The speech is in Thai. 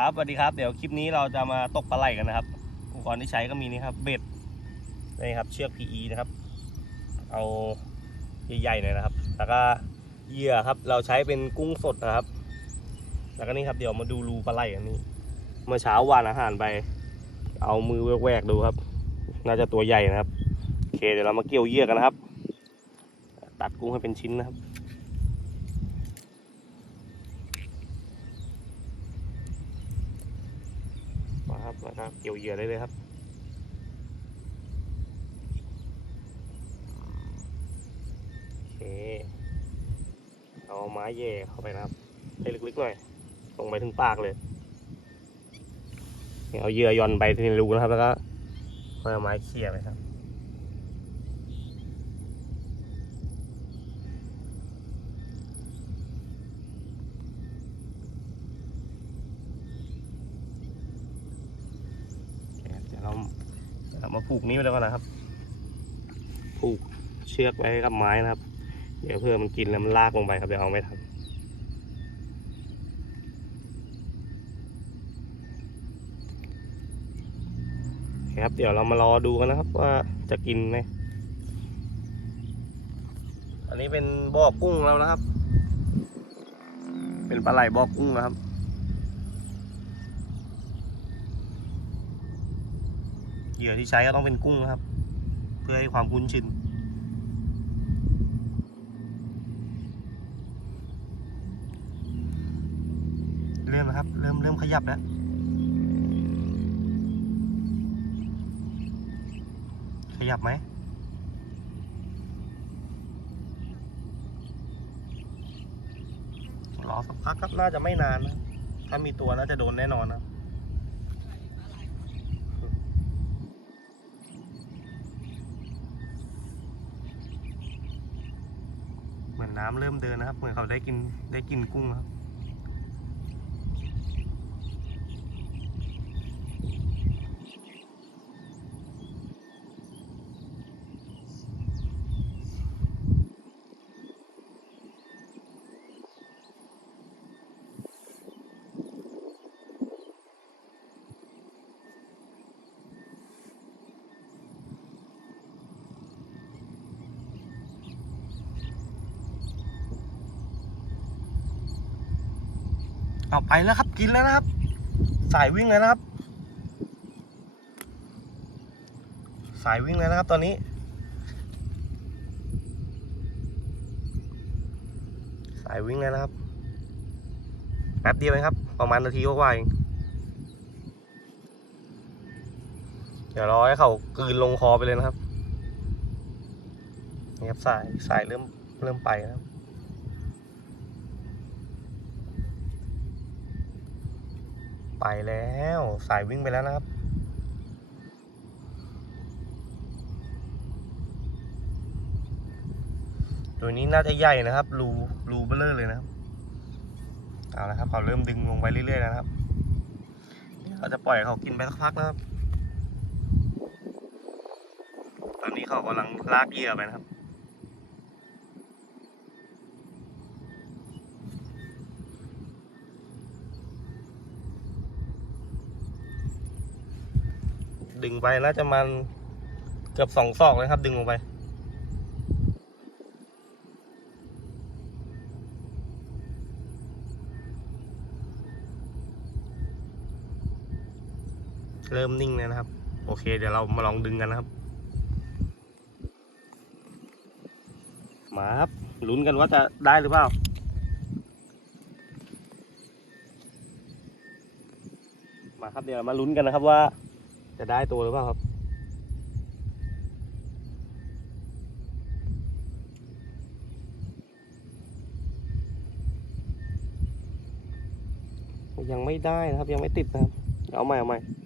ครับสวัสดีครับเดี๋ยวคลิปนี้เราจะมาตกปลาไหลกันนะครับ อุปกรณ์ที่ใช้ก็มีนี่ครับเบ็ดนี่ครับเชือก PE นะครับ เอาใหญ่ๆหน่อยนะครับ แล้วก็เหยื่อครับเราใช้เป็นกุ้งสดนะครับ แล้วก็นี่ครับเดี๋ยวมาดูรูปลาไหลกันนี่เมื่อเช้าวานอาหารไป เอามือแวกๆดูครับ น่าจะตัวใหญ่นะครับโอเคเดี๋ยวเรามาเกี่ยวเหยื่อกันนะครับ ตัดกุ้งให้เป็นชิ้นนะครับ ครับแล้วก็เกี่ยวเหยื่อได้เลยครับโอเคเอาไม้แย่เข้าไปนะครับ ให้ลึกๆหน่อยลงไปถึงปากเลยเอาเหยื่อย่อนไปในรูนะครับ แล้วก็เอาไม้เขี่ยไปครับ เดี๋ยวเราเดี๋ยวเรามา ผูกนี้ไว้แล้วกันนะครับ ผูกเชือกไว้กับไม้นะครับ เดี๋ยวเพื่อมันกินแล้วมันลากลงไปครับเดี๋ยวเอาไม่ทันคครับเดี๋ยวเรามารอดูกันนะครับ ว่าจะกินไหมอันนี้เป็นบ่อกุ้งแล้วนะครับ เป็นปลาไหลบ่อกุ้งนะครับ เหยื่อที่ใช้ก็ต้องเป็นกุ้งนะครับ เพื่อให้ความคุ้นชินเริ่มนะครับ เริ่มเริ่มขยับแล้วขยับไหมรอสักพักครับน่าจะไม่นานนะถ้ามีตัวน่าจะโดนแน่นอนนะ เหมือ นน้ำเริ่มเดินนะครับ เหมือนเขาได้กินได้กินกุ้งครับ เอาไปแล้วครับกินแล้วนะครับ สายวิ่งเลยนะครับ สายวิ่งเลยนะครับ ตอนนี้สายวิ่งเลยนะครับแป๊บเดียวเองครับ ประมาณนาทีกว่าๆเองเดี๋ยวรอให้เขากืนลงคอไปเลยนะครับนี่ครับสายสายเริ่มเริ่มไปนะครับ ไปแล้วสายวิ่งไปแล้วนะครับ ตัวนี้น่าจะใหญ่นะครับ รูรูเบลเลอร์เลยนะครับเอาละครับเขาเริ่มดึงลงไปเรื่อยๆนะครับเดี๋ยวเราจะปล่อยเขากินไปสักพักนะครับ ตอนนี้เขากำลังลากเหยื่อไปนะครับ ดึงไปน่าจะมันเกือบสองศอกเลยครับ ดึงลงไป เริ่มนิ่งแล้วนะครับ โอเค เดี๋ยวเรามาลองดึงกันนะครับ มาครับลุ้นกันว่าจะได้หรือเปล่ามาครับเดี๋ยวมาลุ้นกันนะครับว่า จะได้ตัวหรือเปล่าครับ ยังไม่ได้นะครับ ยังไม่ติดนะครับเดี๋ยวเอาใหม่เอาใหม่